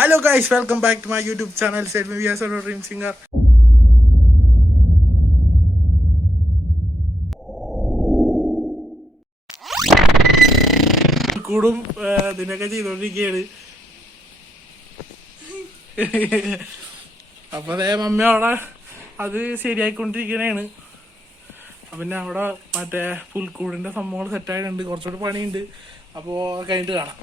Hello guys, welcome back to my YouTube channel. Said me as a dream singer. കൂടും ഇതിനൊക്കെ ചെയ്തോണ്ടിരിക്കുകയാണ്. അപ്പൊ അതേ mummy അവിടെ അത് ശരിയായിക്കൊണ്ടിരിക്കണേണ്. പിന്നെ അവിടെ മറ്റേ പുൽക്കൂടിന്റെ സംഭവങ്ങൾ സെറ്റായിട്ടുണ്ട്. കുറച്ചുകൂടി പണിയുണ്ട്. അപ്പോൾ കഴിഞ്ഞിട്ട് കാണാം.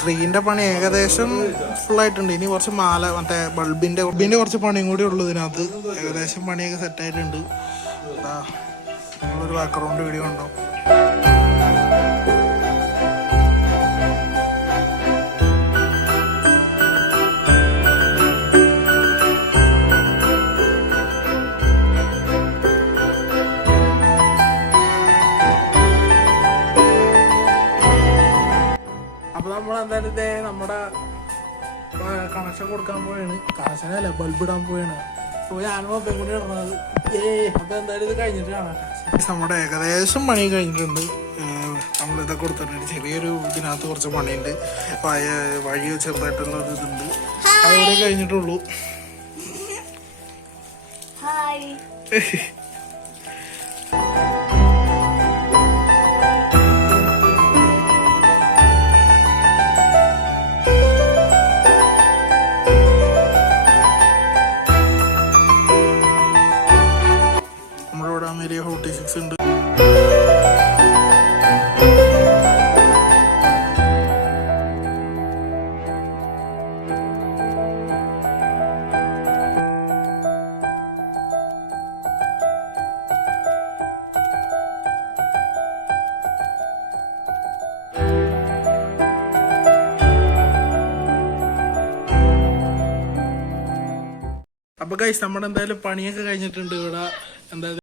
ട്രീൻ്റെ പണി ഏകദേശം ഫുള്ളായിട്ടുണ്ട്. ഇനി കുറച്ച് മാല മറ്റേ ബൾബിൻ്റെ കുറച്ച് പണിയും കൂടി ഉള്ളൂ. ഇതിനകത്ത് ഏകദേശം പണിയൊക്കെ സെറ്റായിട്ടുണ്ട്. നമ്മളൊരു ബാക്ക്ഗ്രൗണ്ട് വീഡിയോ ഉണ്ടോ. നമ്മളെന്തായാലും ഇതേ നമ്മുടെ കണക്ഷൻ കൊടുക്കാൻ പോയാണ്. കണക്ഷനല്ല, ബൾബ് ഇടാൻ പോയാണ്. അപ്പോൾ ഞാനും അപ്പം കൂടി ഇടുന്നത്. അപ്പോൾ എന്തായാലും ഇത് കഴിഞ്ഞിട്ട് കാണാം. നമ്മുടെ ഏകദേശം പണി കഴിഞ്ഞിട്ടുണ്ട്. നമ്മളിതൊക്കെ കൊടുത്തിട്ടുണ്ട്. ചെറിയൊരു ഇതിനകത്ത് കുറച്ച് പണിയുണ്ട്. വഴി ചെറുതായിട്ടുള്ള ഒരു ഇതുണ്ട്. അതുകൂടെ കഴിഞ്ഞിട്ടുള്ളൂ. ഉണ്ട്. അപ്പൊ ഗൈസ്, നമ്മുടെ എന്തായാലും പണിയൊക്കെ കഴിഞ്ഞിട്ടുണ്ട്. ഇവിടെ എന്തായാലും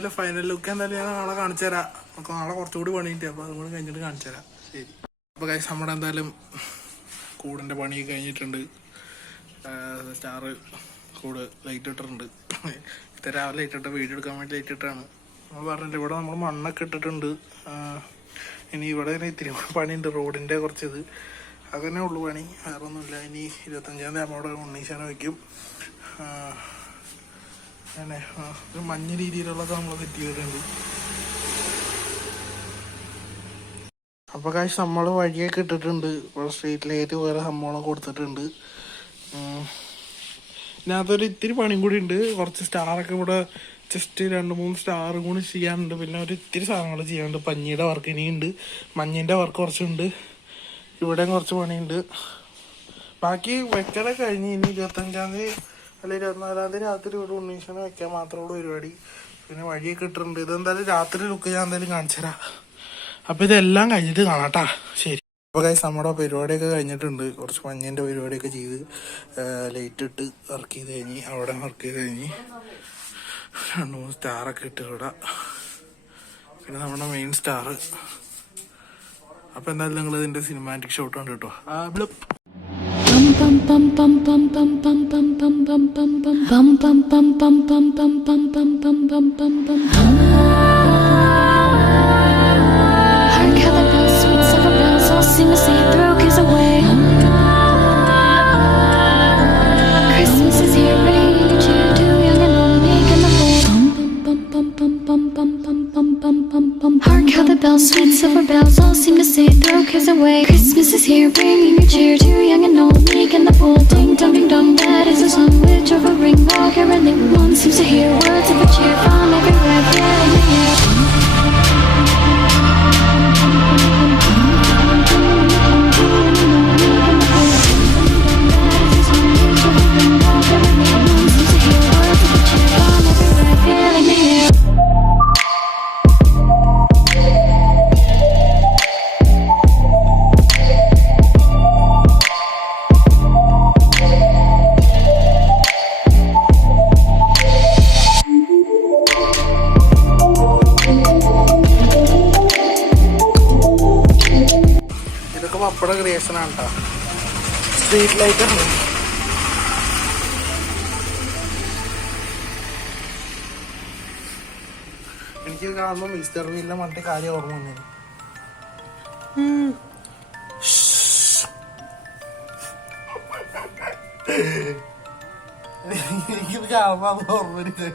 എന്തായാലും ഫൈനൽ ലുക്ക് എന്തായാലും ഞാൻ നാളെ കാണിച്ചു തരാം. നമുക്ക് നാളെ കുറച്ചുകൂടി പണിയുണ്ട്, അപ്പോൾ അതും കൂടി കഴിഞ്ഞിട്ട് കാണിച്ചു തരാം. ശരി. അപ്പോൾ ഗൈസ് നമ്മുടെ എന്തായാലും കൂടിൻ്റെ പണിയൊക്കെ കഴിഞ്ഞിട്ടുണ്ട്. സ്റ്റാറ് കൂട് ലൈറ്റ് ഇട്ടിട്ടുണ്ട്. ഇത് രാവിലെ ലൈറ്റ് ഇട്ട വീഡിയോ എടുക്കാൻ വേണ്ടി ലൈറ്റ് ഇട്ടാണ്. നമ്മൾ പറഞ്ഞില്ല, ഇവിടെ നമ്മൾ മണ്ണൊക്കെ ഇട്ടിട്ടുണ്ട്. ഇനി ഇവിടെ ഇത്തിരി പണിയുണ്ട്, റോഡിൻ്റെ കുറച്ചിത് അങ്ങനെ ഉള്ളു പണി, വേറെ ഒന്നുമില്ല. ഇനി 25-ാം തീയതി അവിടെ ഉണ്ണീശാനം വയ്ക്കും. അങ്ങനെ ഒരു മഞ്ഞ രീതിയിലുള്ളത് നമ്മൾ സെറ്റ് ചെയ്തിട്ടുണ്ട്. അപ്പോൾ കാശ് നമ്മൾ വഴിയൊക്കെ ഇട്ടിട്ടുണ്ട്. ഇവിടെ സ്ട്രീറ്റ് ലൈറ്റ് വേറെ സംഭവങ്ങളൊക്കെ കൊടുത്തിട്ടുണ്ട്. ഇതിനകത്തൊരു ഇത്തിരി പണിയും കൂടി ഉണ്ട്. കുറച്ച് സ്റ്റാറൊക്കെ ഇവിടെ ജസ്റ്റ് 2-3 സ്റ്റാറും കൂടി ചെയ്യാനുണ്ട്. പിന്നെ ഒരു ഇത്തിരി സാധനങ്ങൾ ചെയ്യാനുണ്ട്. പഞ്ഞിയുടെ വർക്ക് ഇനിയുണ്ട്, മഞ്ഞിൻ്റെ വർക്ക് കുറച്ചുണ്ട്, ഇവിടെയും കുറച്ച് പണിയുണ്ട്. ബാക്കി വെക്കലൊക്കെ കഴിഞ്ഞ് ഇനി 25-ാം തീയതി അല്ലെങ്കിൽ 24-ാം തീയതി രാത്രി ഇവിടെ ഉണ്ണീശനെ വെക്കാൻ മാത്രമേ ഉള്ളൂ പരിപാടി. പിന്നെ വഴിയൊക്കെ ഇട്ടിട്ടുണ്ട്. ഇതെന്തായാലും രാത്രി ലുക്ക് ഞാൻ എന്തായാലും കാണിച്ചു തരാം. അപ്പോൾ ഇതെല്ലാം കഴിഞ്ഞിട്ട് കാണാട്ടാ. ശരി. അപ്പോൾ ഗൈസ് നമ്മുടെ പരിപാടിയൊക്കെ കഴിഞ്ഞിട്ടുണ്ട്. കുറച്ച് മഞ്ഞിൻ്റെ പരിപാടിയൊക്കെ ചെയ്ത് ലൈറ്റ് ഇട്ട് വർക്ക് ചെയ്ത് കഴിഞ്ഞ് അവിടെ വർക്ക് ചെയ്ത് കഴിഞ്ഞ് 2-3 സ്റ്റാറൊക്കെ ഇട്ട് ഇവിടെ, പിന്നെ നമ്മുടെ മെയിൻ സ്റ്റാർ. അപ്പോൾ എന്തായാലും നിങ്ങൾ ഇതിൻ്റെ സിനിമാറ്റിക് ഷോട്ട് ഉണ്ട് കേട്ടോ. Sweet silver bells all seem to say throw cares away. Christmas is here, bringing your cheer to young and old, meek and the bold. Ding dong ding dong, that is a song which over ring all caroling. One seems to hear words of a cheer from everywhere, filling the air. പപ്പട ക്രിയേഷനാണ് കേട്ടോ. Street light ആണ്. എനിക്കിത് കാണുമ്പോൾ mister വീലിനെ മറ്റേ കാര്യം ഓർമ്മ വന്നത്. എനിക്കിത് കാണുമ്പോൾ അത് ഓർമ്മ വരുന്നത്.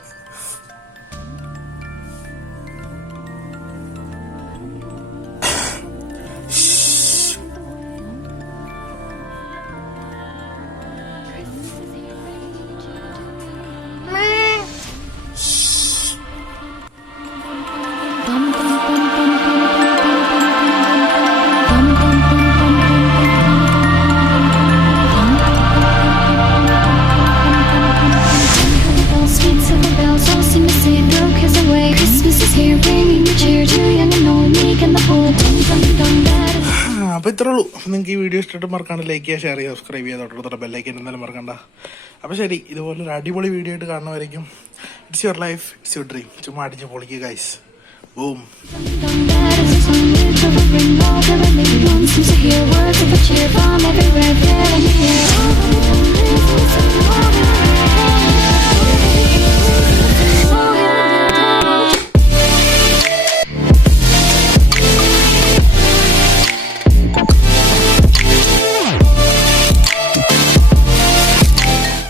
അപ്പോൾ ഇത്രേ ഉള്ളൂ. നിങ്ങൾക്ക് ഈ വീഡിയോ ഇഷ്ടമായിട്ട് മറക്കാണ്ട് ലൈക്ക് ചെയ്യുക, ഷെയർ ചെയ്യുക, സബ്സ്ക്രൈബ് ചെയ്യുക, തൊട്ടടുത്ത ബെല്ലൈക്കൻ എന്തായാലും മറക്കണ്ട. അപ്പോൾ ശരി, ഇതുപോലൊരു അടിപൊളി വീഡിയോ ആയിട്ട് കാണുന്നവരേക്കും. It's your life, it's your dream. ചുമ്മാ അടിച്ച് പൊളിക്കുക guys. Boom. Seems to hear words of a cheer from everywhere.